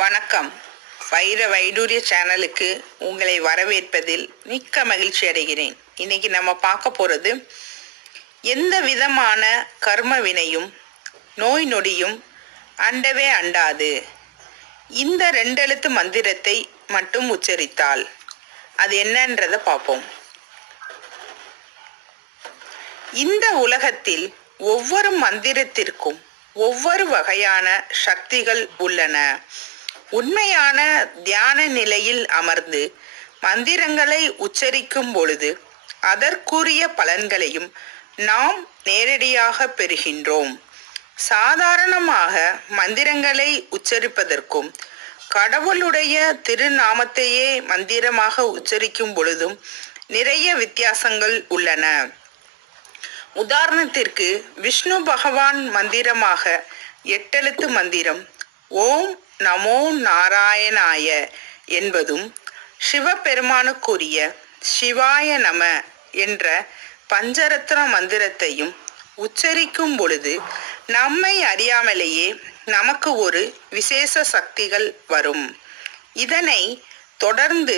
வணக்கம். வைர வைடூரிய சேனலுக்கு உங்களை வரவேற்பதில் மிக்க மகிழ்ச்சி அடைகிறேன். இன்னைக்கு நம்ம பார்க்க போகிறது எந்த விதமான கர்ம வினையும் நோய் நொடியும் அண்டவே அண்டாது. இந்த ரெண்டெழுத்து மந்திரத்தை மட்டும் உச்சரித்தால் அது என்னன்றதை பார்ப்போம். இந்த உலகத்தில் ஒவ்வொரு மந்திரத்திற்கும் ஒவ்வொரு வகையான சக்திகள் உள்ளன. உண்மையான தியான நிலையில் அமர்ந்து மந்திரங்களை உச்சரிக்கும் பொழுது அதற்குரிய பலன்களையும் நாம் நேரடியாக பெறுகின்றோம். சாதாரணமாக மந்திரங்களை உச்சரிப்பதற்கும் கடவுளுடைய திருநாமத்தையே மந்திரமாக உச்சரிக்கும் பொழுதும் நிறைய வித்தியாசங்கள் உள்ளன. உதாரணத்திற்கு விஷ்ணு பகவான் மந்திரமாக எட்டெழுத்து மந்திரம் ஓம் நமோ நாராயணாய என்பதும் சிவபெருமானுக்குரிய சிவாய நம என்ற பஞ்சரத்ன மந்திரத்தையும் உச்சரிக்கும் பொழுது நம்மை அறியாமலேயே நமக்கு ஒரு விசேஷ சக்திகள் வரும். இதனை தொடர்ந்து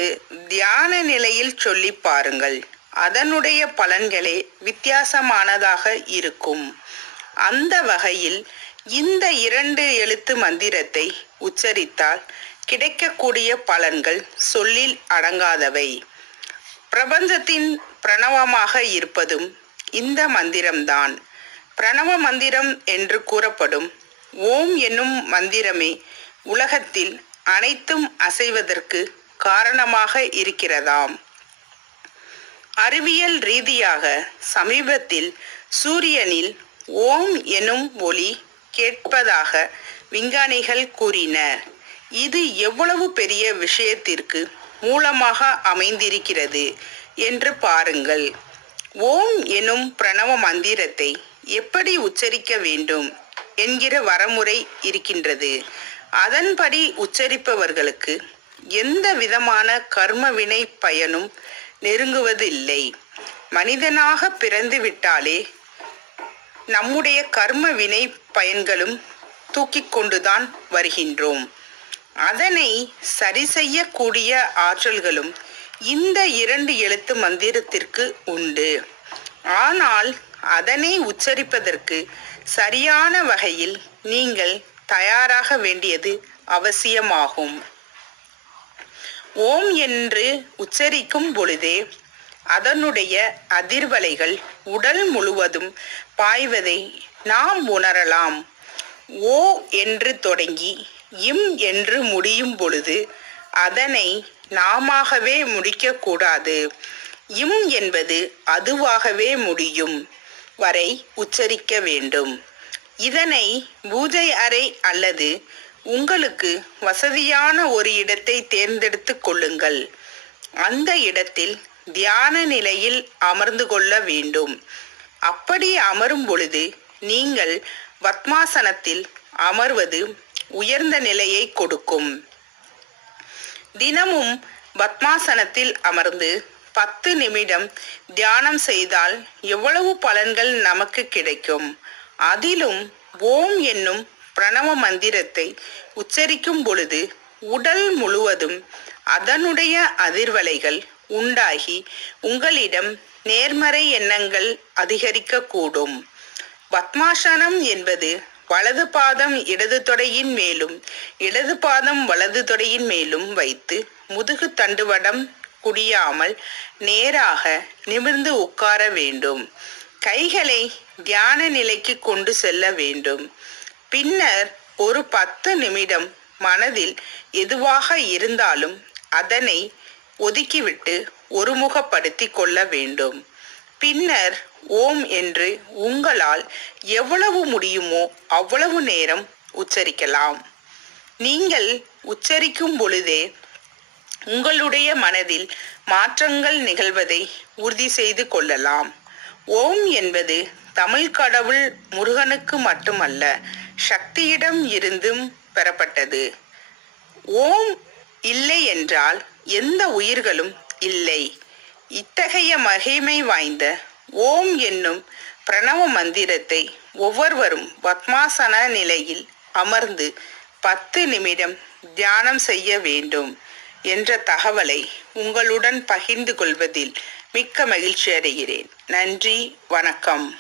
தியான நிலையில் சொல்லி பாருங்கள். அதனுடைய பலன்களே வித்தியாசமானதாக இருக்கும். அந்த வகையில் இந்த இரண்டு எழுத்து மந்திரத்தை உச்சரித்தால் கிடைக்கக்கூடிய பலன்கள் சொல்லில் அடங்காதவை. பிரபஞ்சத்தின் பிரணவமாக இருப்பதும் இந்த மந்திரம்தான். பிரணவ மந்திரம் என்று கூறப்படும் ஓம் என்னும் மந்திரமே உலகத்தில் அனைத்தும் அசைவதற்கு காரணமாக இருக்கிறதாம். அறிவியல் ரீதியாக சமீபத்தில் சூரியனில் ஓம் எனும் ஒளி கேட்பதாக விஞ்ஞானிகள் கூறினர். இது எவ்வளவு பெரிய விஷயத்திற்கு மூலமாக அமைந்திருக்கிறது என்று பாருங்கள். ஓம் எனும் பிரணவ மந்திரத்தை எப்படி உச்சரிக்க வேண்டும் என்கிற வரமுறை இருக்கின்றது. அதன்படி உச்சரிப்பவர்களுக்கு எந்த விதமான கர்ம வினை பயனும் நெருங்குவதில்லை. மனிதனாக பிறந்து விட்டாலே நம்முடைய கர்ம வினை பயன்களும் தூக்கிக் கொண்டுதான் வருகின்றோம். அதனை சரி செய்யக்கூடிய ஆற்றல்களும் இந்த இரண்டு எழுத்து மந்திரத்திற்கு உண்டு. ஆனால் அதனை உச்சரிப்பதற்கு சரியான வகையில் நீங்கள் தயாராக வேண்டியது அவசியமாகும். ஓம் என்று உச்சரிக்கும் பொழுதே அதனுடைய அதிர்வலைகள் உடல் முழுவதும் பாய்வதை நாம் உணரலாம். ஓ என்று தொடங்கி இம் என்று முடியும் பொழுது அதனை நாமாகவே முடிக்கக்கூடாது. இம் என்பது அதுவாகவே முடியும் வரை உச்சரிக்க வேண்டும். இதனை பூஜை அறை அல்லது உங்களுக்கு வசதியான ஒரு இடத்தை தேர்ந்தெடுத்து கொள்ளுங்கள். அந்த இடத்தில் தியான நிலையில் அமர்ந்து கொள்ள வேண்டும். அப்படி அமரும் பொழுது நீங்கள் பத்மாசனத்தில் அமர்வது உயர்ந்த நிலையை கொடுக்கும். தினமும் பத்மாசனத்தில் அமர்ந்து பத்து நிமிடம் தியானம் செய்தால் எவ்வளவு பலன்கள் நமக்கு கிடைக்கும்? அதிலும் ஓம் என்னும் பிரணவ மந்திரத்தை உச்சரிக்கும் பொழுது உடல் முழுவதும் அதனுடைய அதிர்வலைகள் உண்டாகி உங்களிடம் நேர்மறை எண்ணங்கள் அதிகரிக்கக்கூடும். பத்மாசனம் என்பது வலது பாதம் இடது தொடையின் மேலும் இடது பாதம் வலது தொடையின் மேலும் வைத்து முதுகு தண்டுவடம் குடியாமல் நேராக நிமிர்ந்து உட்கார வேண்டும். கைகளை தியான நிலைக்கு கொண்டு செல்ல வேண்டும். பின்னர் ஒரு பத்து நிமிடம் மனதில் எதுவாக இருந்தாலும் அதனை ஒதுக்கிவிட்டு ஒருமுகப்படுத்தி கொள்ள வேண்டும். பின்னர் ஓம் என்று உங்களால் எவ்வளவு முடியுமோ அவ்வளவு நேரம் உச்சரிக்கலாம். நீங்கள் உச்சரிக்கும் பொழுதே உங்களுடைய மனதில் மாற்றங்கள் நிகழ்வதை உறுதி செய்து கொள்ளலாம். ஓம் என்பது தமிழ் கடவுள் முருகனுக்கு மட்டுமல்ல சக்தியிடம் இருந்தும் பெறப்பட்டது. ஓம் இல்லை என்றால் எந்த உயிர்களும் இல்லை. இத்தகைய மகிமை வாய்ந்த ஓம் என்னும் பிரணவ மந்திரத்தை ஒவ்வொருவரும் பத்மாசன நிலையில் அமர்ந்து பத்து நிமிடம் தியானம் செய்ய வேண்டும் என்ற தகவலை உங்களுடன் பகிர்ந்து கொள்வதில் மிக்க மகிழ்ச்சி அடைகிறேன். நன்றி வணக்கம்.